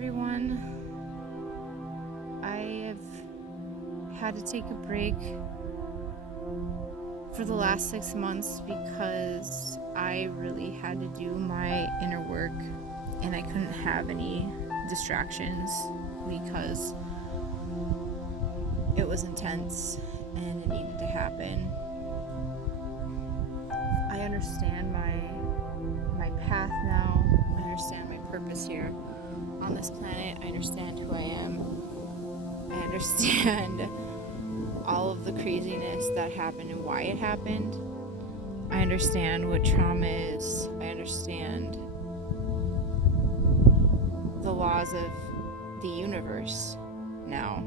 everyone. I have had to take a break for the last 6 months because I really had to do my inner work and I couldn't have any distractions because it was intense and it needed to happen. I understand my path now. I understand my purpose here on this planet. I understand who I am. I understand all of the craziness that happened and why it happened. I understand what trauma is. I understand the laws of the universe now.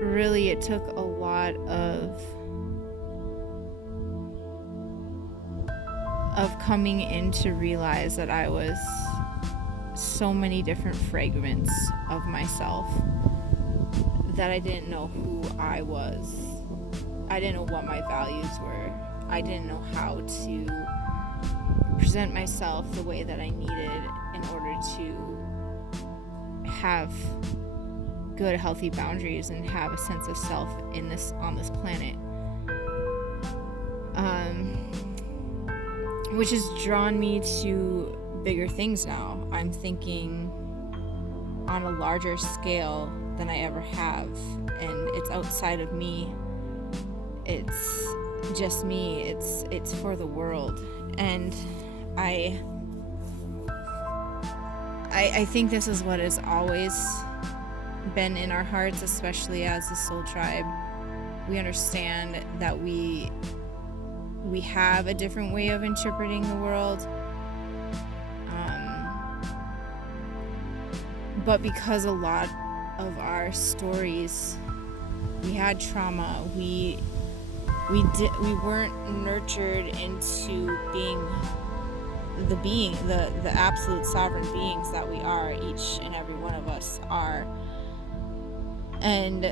Really, it took a lot of coming in to realize that I was so many different fragments of myself, that I didn't know who I was. I didn't know what my values were. I didn't know how to present myself the way that I needed in order to have good, healthy boundaries and have a sense of self on this planet. Which has drawn me to bigger things now. I'm thinking on a larger scale than I ever have, and it's outside of me. It's just me. It's for the world. And I think this is what has always been in our hearts, especially as the soul tribe. We understand that we have a different way of interpreting the world, but because a lot of our stories, we had trauma, we weren't nurtured into being the absolute sovereign beings that we are. Each and every one of us are. And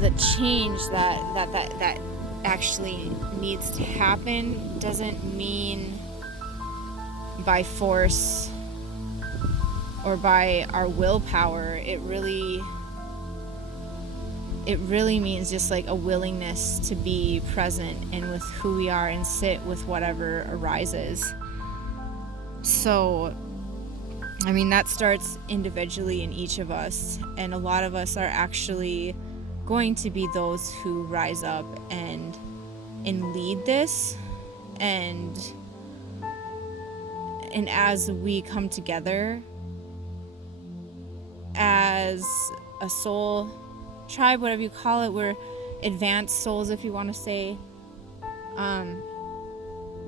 the change that actually needs to happen doesn't mean by force or by our willpower. It really means just like a willingness to be present and with who we are and sit with whatever arises. So I mean, that starts individually in each of us, and a lot of us are actually going to be those who rise up and lead this, and as we come together as a soul tribe, whatever you call it, we're advanced souls, if you want to say,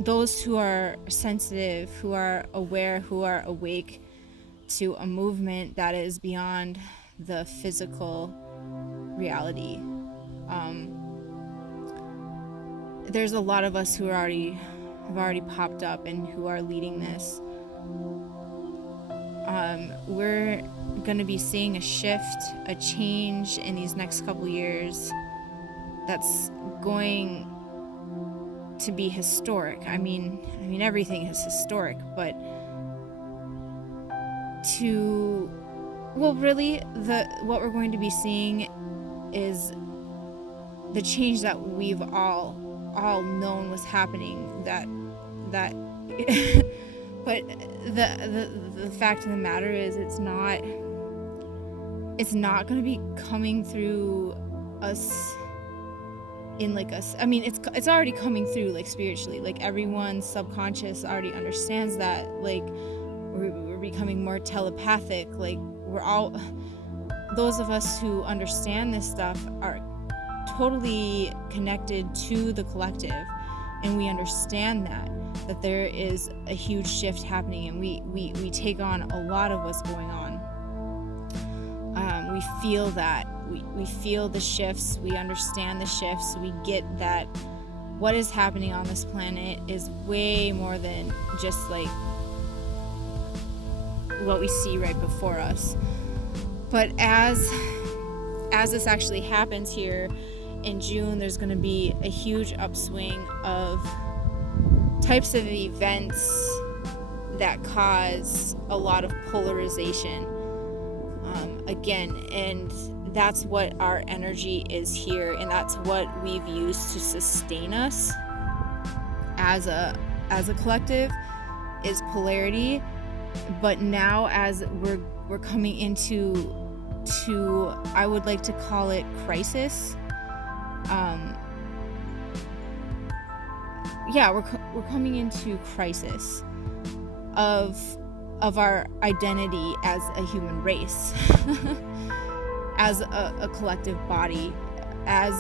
those who are sensitive, who are aware, who are awake to a movement that is beyond the physical reality. There's a lot of us who have already popped up and who are leading this. We're going to be seeing a shift, a change in these next couple years that's going to be historic. I mean everything is historic, but really what we're going to be seeing is the change that we've all known was happening, that but the fact of the matter is it's not going to be coming through us in like us. I mean, it's already coming through like spiritually, like everyone's subconscious already understands that, like we're becoming more telepathic, like we're all, those of us who understand this stuff are totally connected to the collective, and we understand that there is a huge shift happening, and we take on a lot of what's going on. We feel that, we feel the shifts, we understand the shifts, we get that what is happening on this planet is way more than just like what we see right before us. But as this actually happens here in June there's going to be a huge upswing of types of events that cause a lot of polarization again, and that's what our energy is here, and that's what we've used to sustain us as a collective, is polarity. But now as we're coming into I would like to call it crisis. We're coming into crisis of our identity as a human race, as a collective body, as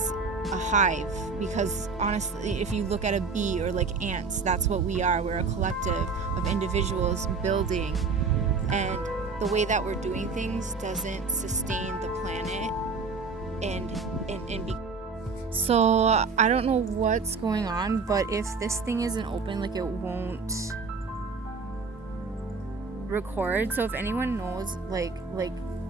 a hive. Because honestly, if you look at a bee or like ants, that's what we are. We're a collective of individuals building, and the way that we're doing things doesn't sustain the planet. So I don't know what's going on, but if this thing isn't open, like, it won't record. So if anyone knows, like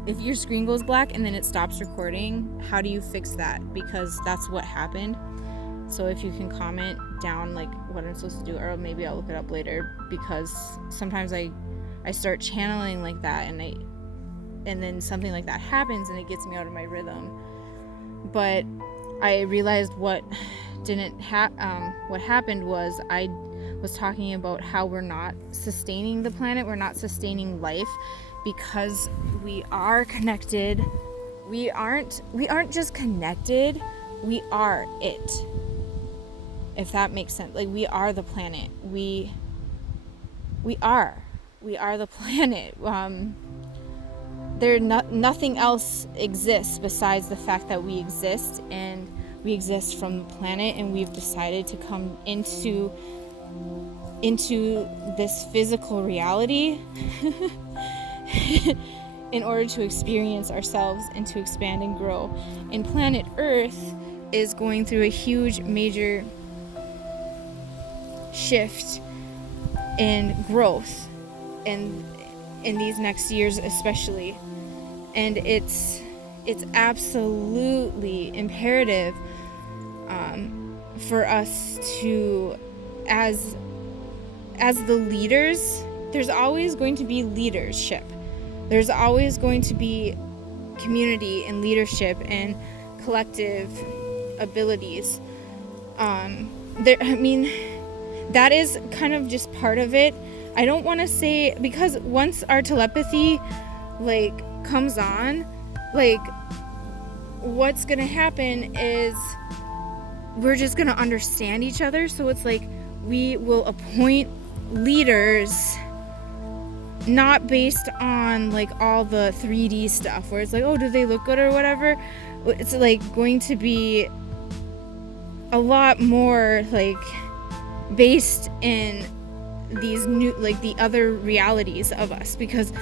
if your screen goes black and then it stops recording, how do you fix that? Because that's what happened. So if you can comment down like what I'm supposed to do, or maybe I'll look it up later, because sometimes I start channeling like that, and then something like that happens and it gets me out of my rhythm. But I realized what happened was I was talking about how we're not sustaining the planet, we're not sustaining life, because we are connected. We aren't just connected, we are it. If that makes sense. Like, we are the planet. We are the planet. Nothing else exists besides the fact that we exist, and we exist from the planet, and we've decided to come into this physical reality in order to experience ourselves and to expand and grow. And planet Earth is going through a huge major shift in growth in these next years especially, and it's absolutely imperative for us to, as the leaders, there's always going to be leadership, there's always going to be community and leadership and collective abilities. That is kind of just part of it. I don't want to say, because once our telepathy like comes on, like, what's gonna happen is we're just gonna understand each other. So it's like we will appoint leaders not based on like all the 3D stuff where it's like, oh, do they look good or whatever. It's like going to be a lot more like based in these new, like, the other realities of us, because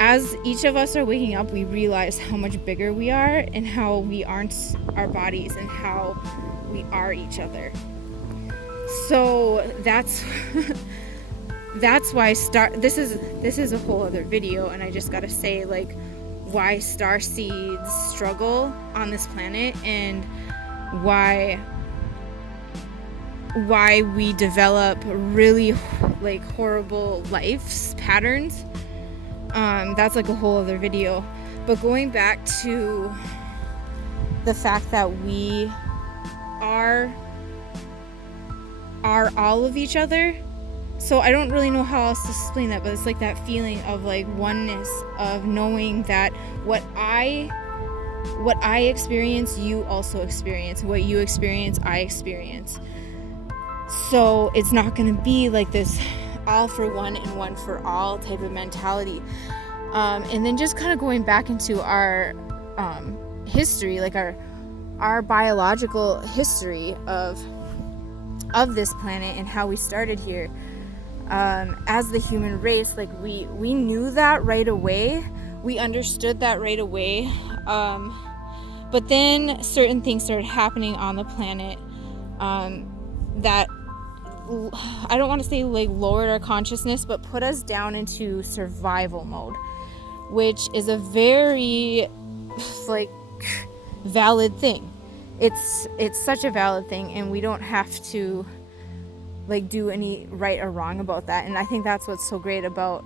as each of us are waking up, we realize how much bigger we are and how we aren't our bodies and how we are each other. So that's why this is a whole other video, and I just gotta say, like, why star seeds struggle on this planet, and why we develop really like horrible life patterns. That's like a whole other video. But going back to the fact that we are all of each other. So I don't really know how else to explain that, but it's like that feeling of like oneness, of knowing that what I experience, you also experience. What you experience, I experience. So it's not going to be like this all for one and one for all type of mentality. And then just kind of going back into our history, like our biological history of this planet and how we started here. As the human race, like we knew that right away. We understood that right away. But then certain things started happening on the planet that, I don't want to say like lowered our consciousness, but put us down into survival mode, which is a very like valid thing. it's such a valid thing, and we don't have to like do any right or wrong about that. And I think that's what's so great about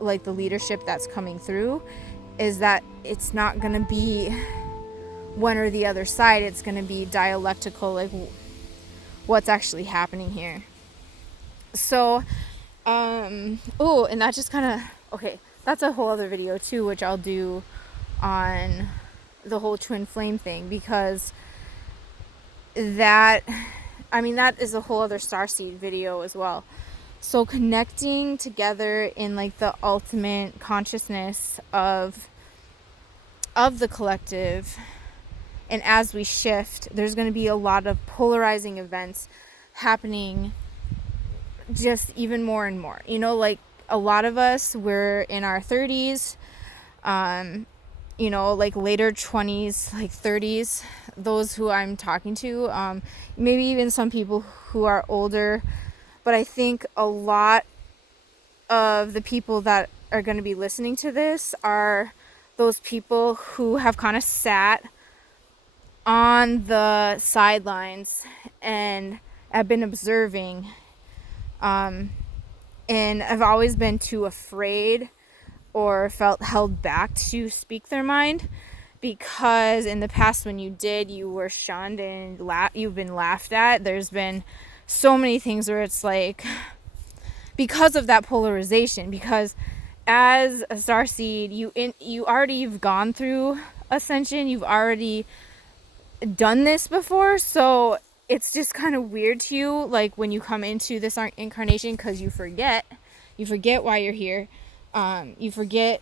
like the leadership that's coming through, is that it's not going to be one or the other side. It's going to be dialectical, like what's actually happening here. So oh, and that just kind of, okay, that's a whole other video too, which I'll do on the whole twin flame thing, because that, I mean, that is a whole other starseed video as well. So connecting together in like the ultimate consciousness of the collective, and as we shift, there's going to be a lot of polarizing events happening, just even more and more. You know, like a lot of us, we're in our 30s, you know, like later 20s, like 30s, those who I'm talking to, maybe even some people who are older. But I think a lot of the people that are going to be listening to this are those people who have kind of sat on the sidelines and have been observing, and have always been too afraid or felt held back to speak their mind, because in the past when you did, you were shunned and you've been laughed at. There's been so many things where it's like, because of that polarization, because as a starseed, you've gone through ascension, you've already done this before, so it's just kind of weird to you, like when you come into this incarnation, because you forget why you're here, you forget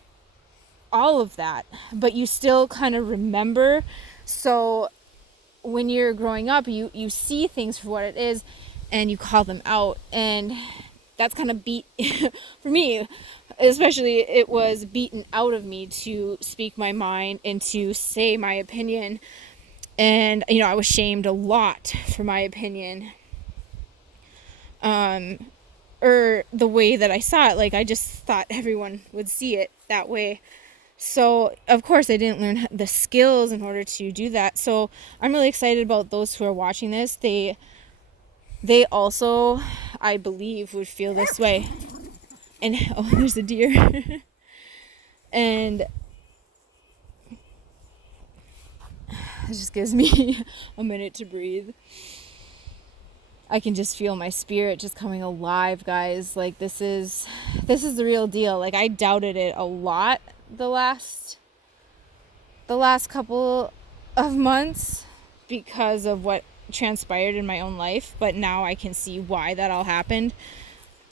all of that, but you still kind of remember. So when you're growing up, you see things for what it is, and you call them out, and that's kind of for me especially, it was beaten out of me to speak my mind and to say my opinion. And you know, I was shamed a lot for my opinion, or the way that I saw it. Like, I just thought everyone would see it that way. So of course I didn't learn the skills in order to do that. So I'm really excited about those who are watching this. They also, I believe, would feel this way. And oh, there's a deer. And it just gives me a minute to breathe. I can just feel my spirit just coming alive, guys. Like, this is the real deal. Like, I doubted it a lot the last couple of months because of what transpired in my own life, but now I can see why that all happened,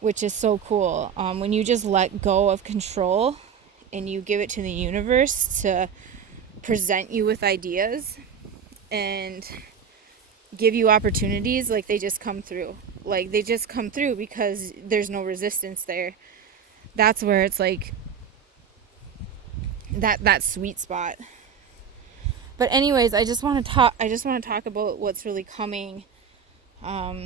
which is so cool. When you just let go of control and you give it to the universe to present you with ideas and give you opportunities, like, they just come through. Like, they just come through because there's no resistance there. That's where it's like that sweet spot. But anyways, I just want to talk about what's really coming, not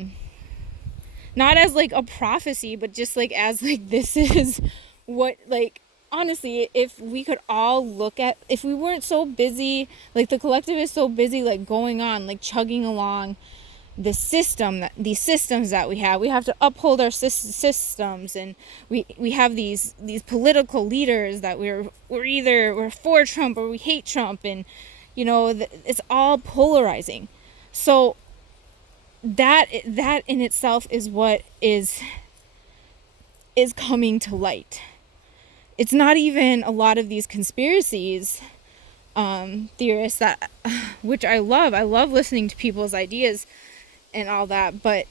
as like a prophecy, but just like as like, this is what, like, honestly, if we could all look at, if we weren't so busy, like the collective is so busy, like going on, like chugging along these systems that we have to uphold our systems, and we have these political leaders that we're for Trump or we hate Trump, and you know, it's all polarizing. So that in itself is what is coming to light. It's not even a lot of these conspiracies theorists, that which I love listening to people's ideas and all that, but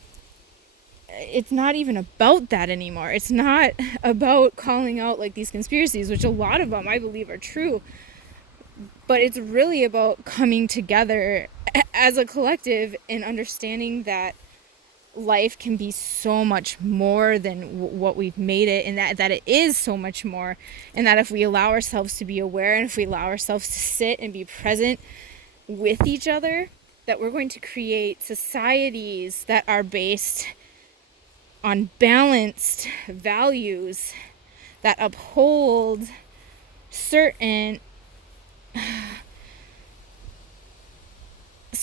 it's not even about that anymore. It's not about calling out like these conspiracies, which a lot of them I believe are true, but it's really about coming together as a collective and understanding that life can be so much more than what we've made it, and that it is so much more, and that if we allow ourselves to be aware, and if we allow ourselves to sit and be present with each other, that we're going to create societies that are based on balanced values that uphold certain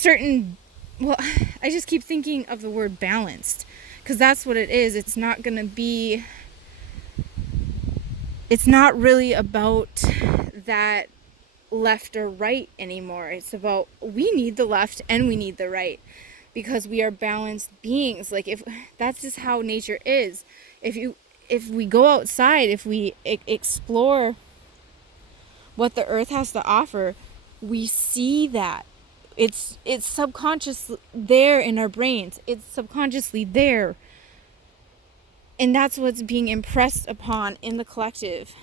certain, well, I just keep thinking of the word balanced, because that's what it is. It's not going to be, it's not really about that left or right anymore. It's about, we need the left and we need the right, because we are balanced beings. Like, if that's just how nature is. If we go outside, if we explore what the earth has to offer, we see that it's subconscious there in our brains. It's subconsciously there, and that's what's being impressed upon in the collective.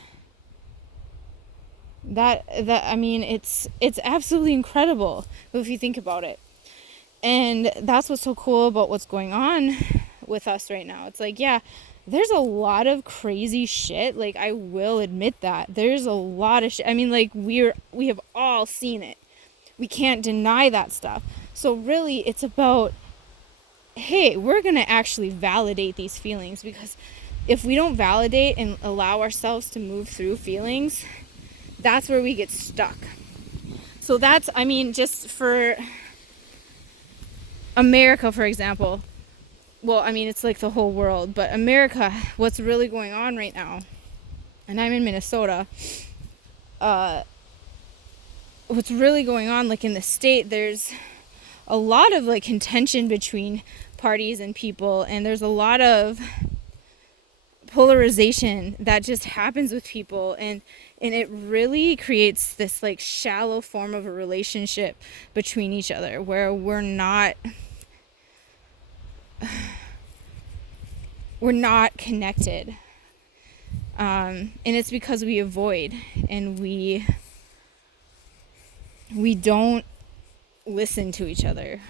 That I mean, it's absolutely incredible if you think about it. And that's what's so cool about what's going on with us right now. It's like, yeah, there's a lot of crazy shit. Like, I will admit that there's a lot of shit. I mean, like, we have all seen it. We can't deny that stuff. So really, it's about, hey, we're going to actually validate these feelings, because if we don't validate and allow ourselves to move through feelings, that's where we get stuck. So that's, I mean, just for America, for example, well, I mean, it's like the whole world, but America, what's really going on right now, and I'm in Minnesota, what's really going on, like in the state, there's a lot of like contention between parties and people, and there's a lot of polarization that just happens with people, and it really creates this like shallow form of a relationship between each other, where we're not connected, and it's because we avoid, and we don't listen to each other.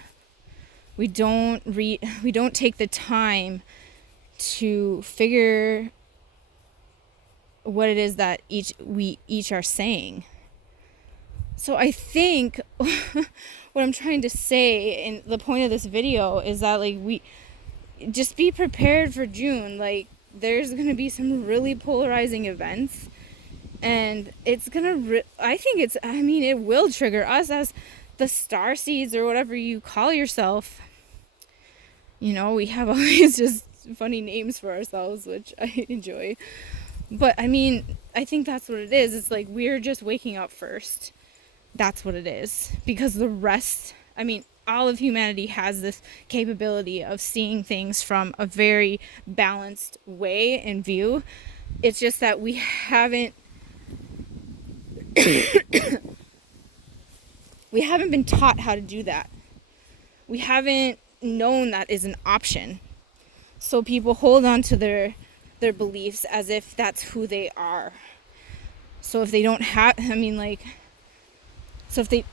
We don't take the time to figure what it is that we each are saying. So I think what I'm trying to say, and the point of this video, is that like, we just be prepared for June. Like, there's going to be some really polarizing events, and it's going to it will trigger us as the star seeds, or whatever you call yourself. You know, we have all these just funny names for ourselves, which I enjoy. But I mean, I think that's what it is. It's like, we're just waking up first. That's what it is. Because the rest, I mean, all of humanity has this capability of seeing things from a very balanced way and view. It's just that we haven't been taught how to do that. We haven't known that is an option. So people hold on to their beliefs as if that's who they are. So if they don't have, I mean, like, so if they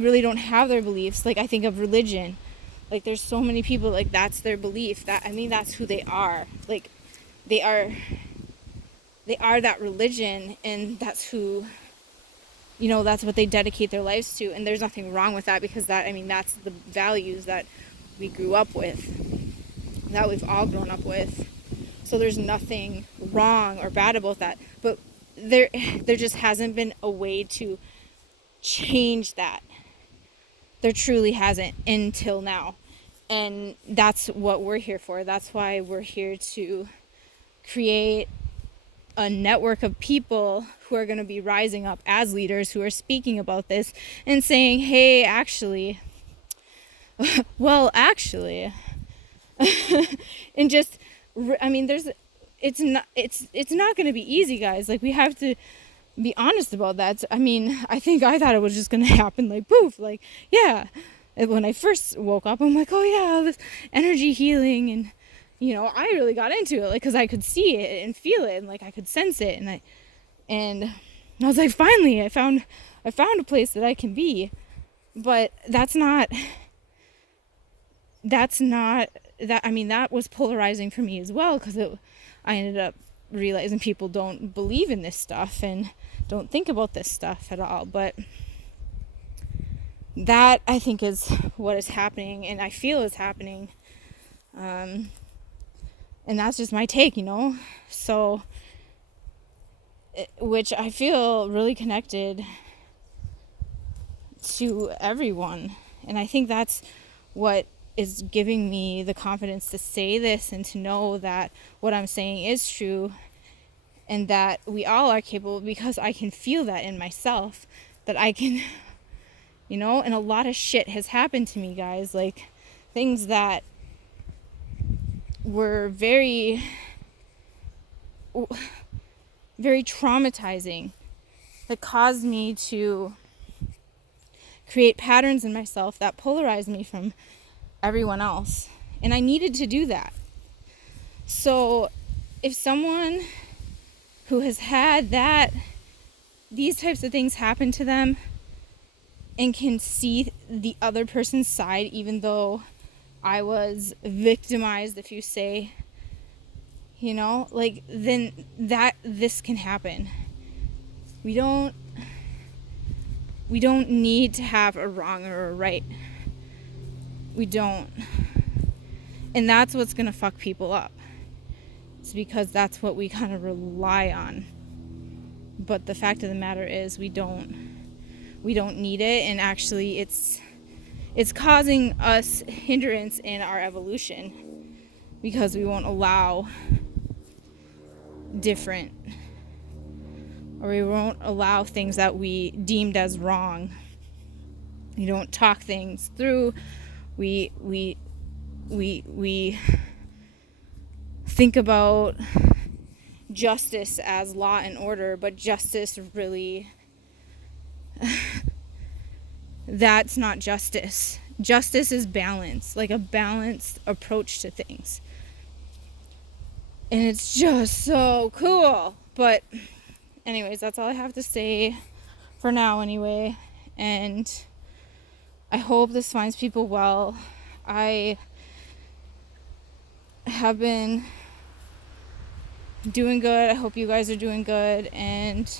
really don't have their beliefs, like, I think of religion. Like, there's so many people, like, that's their belief. That, I mean, that's who they are. Like, they are that religion, and that's who, you know, that's what they dedicate their lives to. And there's nothing wrong with that, because that, I mean, that's the values that we grew up with, that we've all grown up with. So there's nothing wrong or bad about that. But there just hasn't been a way to change that. There truly hasn't until now. And that's what we're here for. That's why we're here to create a network of people who are going to be rising up as leaders, who are speaking about this and saying, hey, actually, well, actually, and just, I mean, it's not going to be easy, guys. Like, we have to be honest about that. I mean, I thought it was just going to happen, like, poof, like, yeah. And when I first woke up, I'm like, oh yeah, this energy healing, and, you know, I really got into it, like, because I could see it and feel it, and, like, I could sense it, and I was like, finally, I found a place that I can be. But that's not that. I mean, that was polarizing for me as well, because I ended up realizing people don't believe in this stuff and don't think about this stuff at all. But that, I think, is what is happening, and I feel is happening. And that's just my take, you know. So, which I feel really connected to everyone, And I think that's what is giving me the confidence to say this and to know that what I'm saying is true and that we all are capable, because I can feel that in myself, that I can, you know, and a lot of shit has happened to me, guys, like things that were very, very traumatizing, that caused me to create patterns in myself that polarized me from everyone else. And I needed to do that. So if someone who has had these types of things happen to them and can see the other person's side, even though I was victimized, if you say, you know, like, then this can happen. We don't need to have a wrong or a right. We don't. And that's what's gonna fuck people up. It's because that's what we kind of rely on. But the fact of the matter is we don't need it, and actually it's causing us hindrance in our evolution, because we won't allow different, or we won't allow things that we deemed as wrong. We don't talk things through. We think about justice as law and order, but justice really, that's not justice. Justice is balance, like a balanced approach to things. And it's just so cool. But anyways, that's all I have to say for now anyway. And I hope this finds people well. I have been doing good. I hope you guys are doing good. And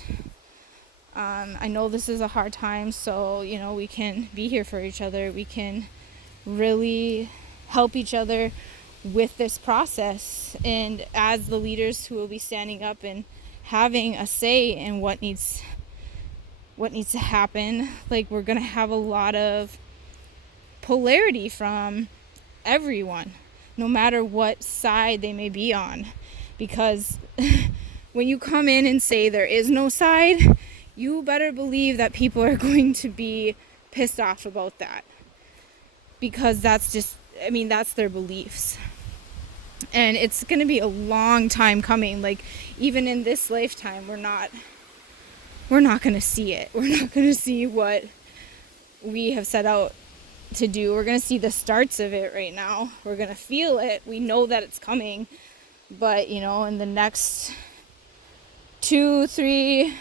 I know this is a hard time, so, you know, we can be here for each other. We can really help each other with this process. And as the leaders who will be standing up and having a say in what needs to happen, like, we're going to have a lot of polarity from everyone, no matter what side they may be on. Because when you come in and say there is no side, you better believe that people are going to be pissed off about that. Because that's their beliefs. And it's going to be a long time coming. Like, even in this lifetime, we're not going to see it. We're not going to see what we have set out to do. We're going to see the starts of it right now. We're going to feel it. We know that it's coming. But, you know, in the next 2, 3,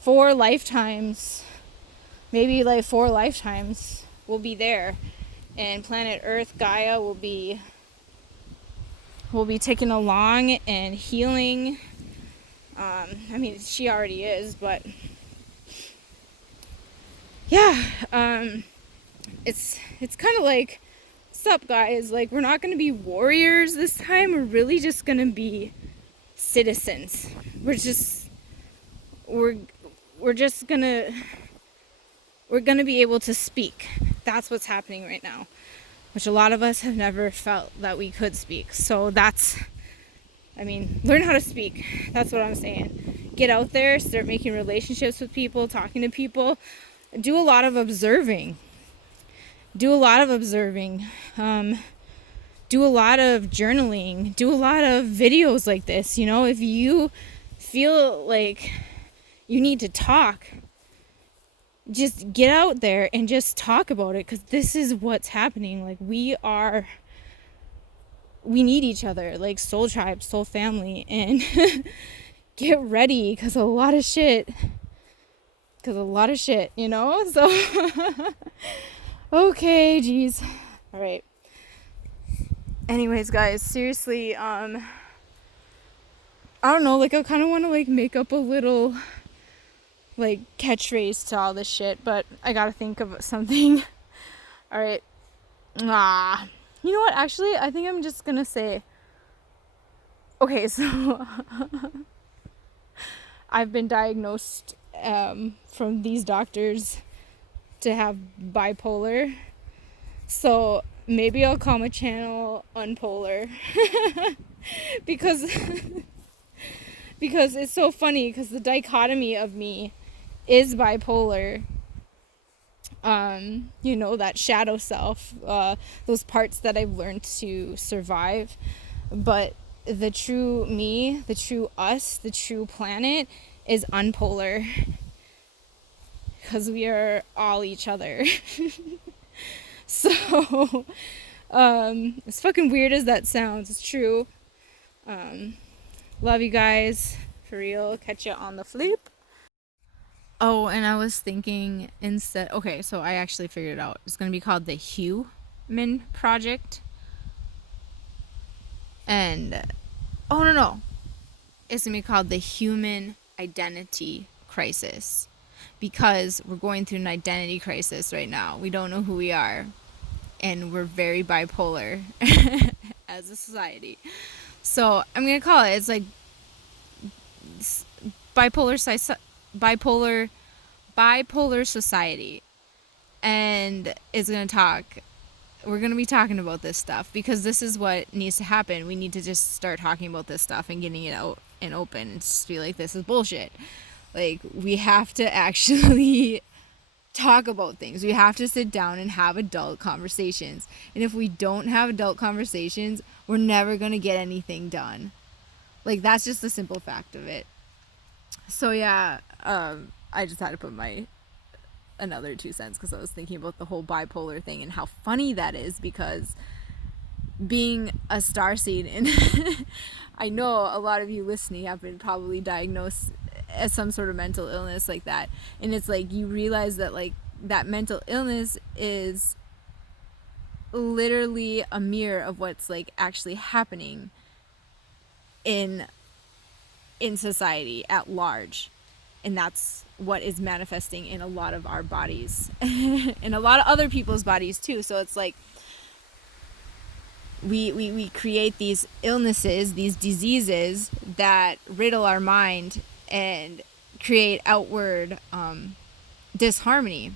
4 lifetimes, maybe like 4 lifetimes, we'll be there. And planet Earth, Gaia, will be ticking along and healing. I mean, she already is, but yeah, it's kind of like, sup guys, like, we're not going to be warriors this time. We're really just going to be citizens. We're going to be able to speak. That's what's happening right now, which a lot of us have never felt that we could speak. So learn how to speak. That's what I'm saying. Get out there, start making relationships with people, talking to people. Do a lot of observing. Do a lot of journaling. Do a lot of videos like this. You know, if you feel like you need to talk, just get out there and just talk about it, because this is what's happening. Like, we need each other, like soul tribe, soul family, and get ready, because a lot of shit, you know. So okay, geez. All right. Anyways, guys, seriously, I don't know, like, I kind of want to, like, make up a little, like, catchphrase to all this shit, but I gotta think of something. All right. You know what? Actually, I think I'm just gonna say, okay, so I've been diagnosed from these doctors to have bipolar. So maybe I'll call my channel Unpolar. because because it's so funny, because the dichotomy of me is bipolar. That shadow self, those parts that I've learned to survive. But the true me, the true us, the true planet is unpolar, because we are all each other. So, as fucking weird as that sounds, it's true. Love you guys. For real. Catch you on the flip. Oh, and I was thinking instead. Okay, so I actually figured it out. It's going to be called the Hue-Man Project. And. Oh, no. It's going to be called the Human Identity Crisis. Because we're going through an identity crisis right now. We don't know who we are. And we're very bipolar as a society. So I'm going to call it. It's like bipolar society. And it's going to talk. We're going to be talking about this stuff, because this is what needs to happen. We need to just start talking about this stuff and getting it out and open, and just be like, this is bullshit. Like, we have to actually talk about things. We have to sit down and have adult conversations. And if we don't have adult conversations, we're never going to get anything done. Like, that's just the simple fact of it. So yeah, I just had to put my another 2 cents, because I was thinking about the whole bipolar thing and how funny that is, because being a starseed, and I know a lot of you listening have been probably diagnosed as some sort of mental illness like that, and it's like you realize that like that mental illness is literally a mirror of what's like actually happening in society at large, and that's what is manifesting in a lot of our bodies and a lot of other people's bodies too. So it's like we create these illnesses, these diseases that riddle our mind and create outward disharmony.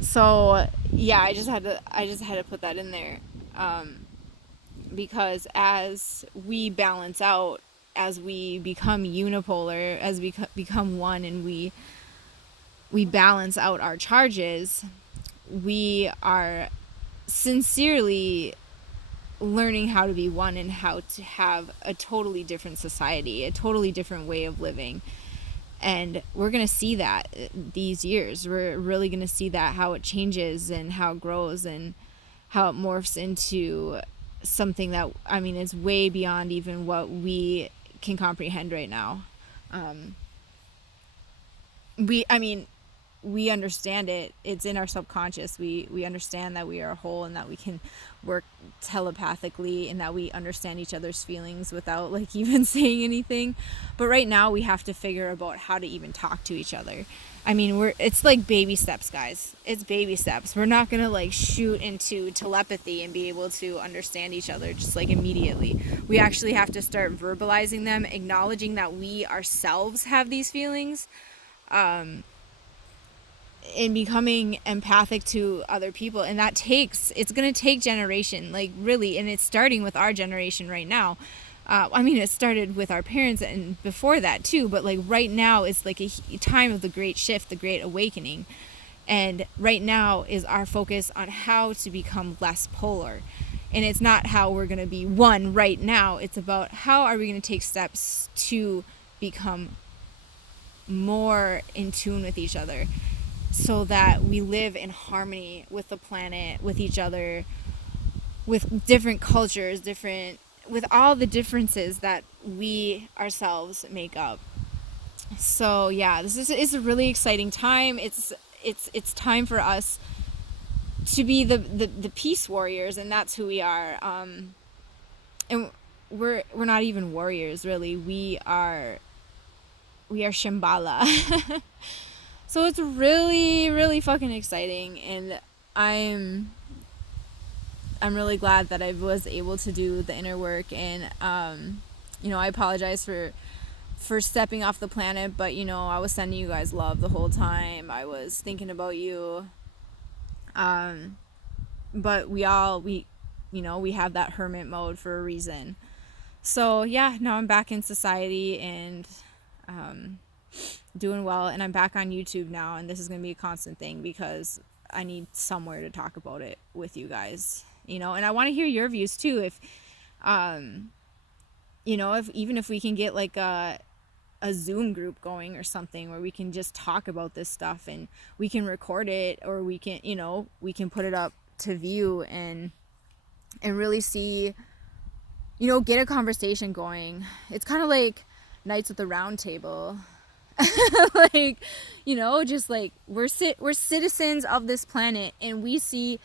So yeah, I just had to put that in there, because as we balance out, as we become unipolar, as we become one, and we balance out our charges, we are sincerely learning how to be one and how to have a totally different society, a totally different way of living. And we're going to see that these years. We're really going to see that, how it changes and how it grows and how it morphs into something that, I mean, is way beyond even what we can comprehend right now. We understand it. It's in our subconscious. We understand that we are a whole, and that we can work telepathically, and that we understand each other's feelings without like even saying anything. But right now we have to figure about how to even talk to each other. I mean, it's like baby steps, guys. It's baby steps. We're not going to like shoot into telepathy and be able to understand each other just like immediately. We actually have to start verbalizing them, acknowledging that we ourselves have these feelings, in becoming empathic to other people. And it's going to take generation, like really, and it's starting with our generation right now. It started with our parents and before that too, but like right now it's like a time of the great shift, the great awakening. And right now is our focus on how to become less polar. And it's not how we're going to be one right now. It's about how are we going to take steps to become more in tune with each other, so that we live in harmony with the planet, with each other, with different cultures, with all the differences that we ourselves make up. So yeah, it's a really exciting time. It's time for us to be the peace warriors, and that's who we are. And we're not even warriors, really. We are Shambhala. So it's really, really fucking exciting, and I'm really glad that I was able to do the inner work. And I apologize for for stepping off the planet, but you know, I was sending you guys love the whole time. I was thinking about you. But we you know, we have that hermit mode for a reason. So yeah, now I'm back in society and doing well, and I'm back on YouTube now, and this is going to be a constant thing because I need somewhere to talk about it with you guys, you know. And I want to hear your views too. If you know, if even if we can get like a Zoom group going or something where we can just talk about this stuff, and we can record it, or we can, you know, we can put it up to view and really see, you know, get a conversation going. It's kind of like Knights at the Round Table. Like, you know, just like we're citizens of this planet, and we see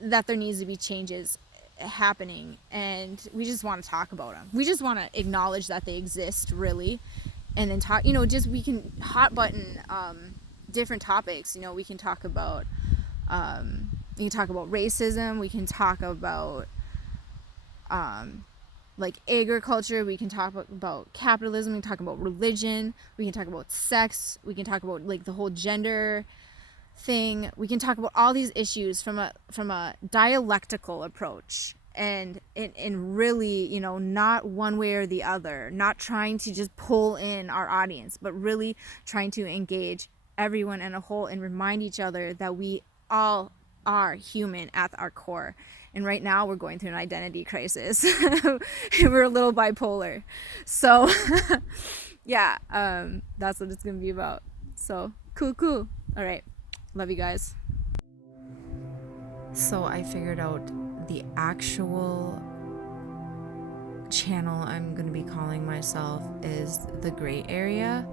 that there needs to be changes happening, and we just want to talk about them. We just want to acknowledge that they exist, really, and then talk, you know, just we can hot button different topics. You know, we can talk about racism, we can talk about like agriculture, we can talk about capitalism, we can talk about religion, we can talk about sex, we can talk about like the whole gender thing. We can talk about all these issues from a dialectical approach, and really, you know, not one way or the other, not trying to just pull in our audience, but really trying to engage everyone in a whole and remind each other that we all are human at our core. And right now we're going through an identity crisis. We're a little bipolar. So yeah, that's what it's gonna be about. So cool. All right, love you guys. So I figured out the actual channel I'm gonna be calling myself is the gray area.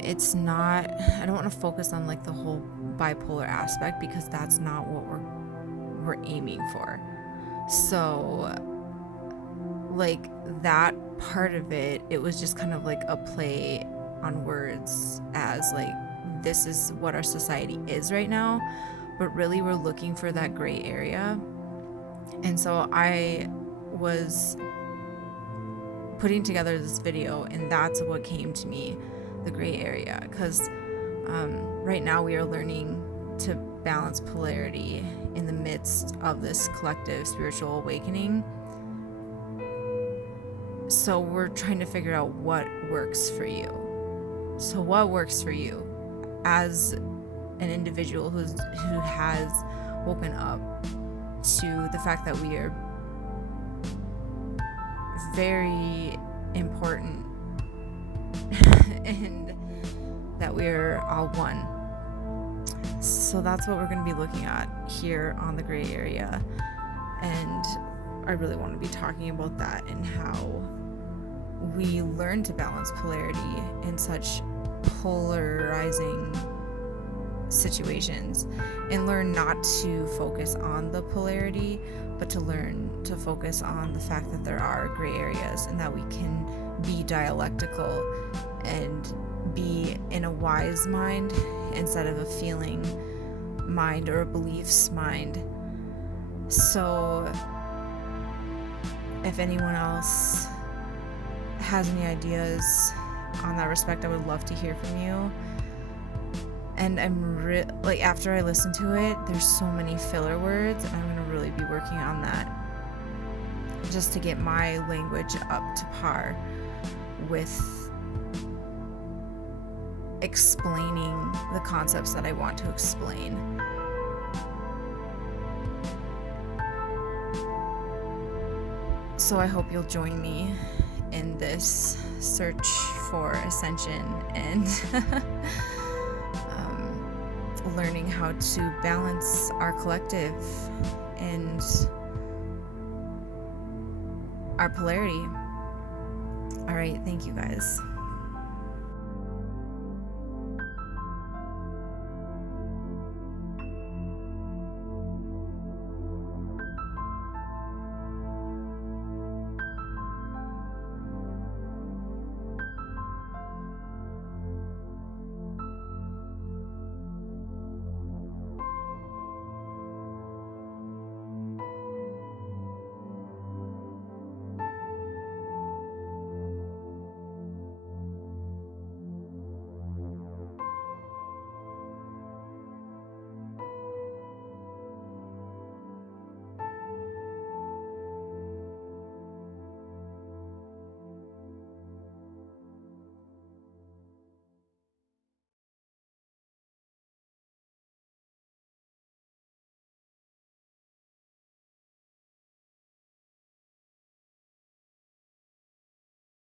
It's not, I don't want to focus on like the whole bipolar aspect, because that's not what we're aiming for. So like that part of it, it was just kind of like a play on words, as like this is what our society is right now, but really we're looking for that gray area. And so I was putting together this video, and that's what came to me, the gray area, because right now we are learning to balance polarity in the midst of this collective spiritual awakening. So we're trying to figure out what works for you. So what works for you as an individual who has woken up to the fact that we are very important and that we're all one. So that's what we're going to be looking at here on the gray area, and I really want to be talking about that and how we learn to balance polarity in such polarizing situations, and learn not to focus on the polarity, but to learn to focus on the fact that there are gray areas, and that we can be dialectical and be in a wise mind instead of a feeling mind or a beliefs mind. So if anyone else has any ideas on that respect, I would love to hear from you. And I'm like, after I listen to it, there's so many filler words, and I'm going to really be working on that just to get my language up to par with explaining the concepts that I want to explain. So I hope you'll join me in this search for ascension and learning how to balance our collective and our polarity. All right, thank you guys.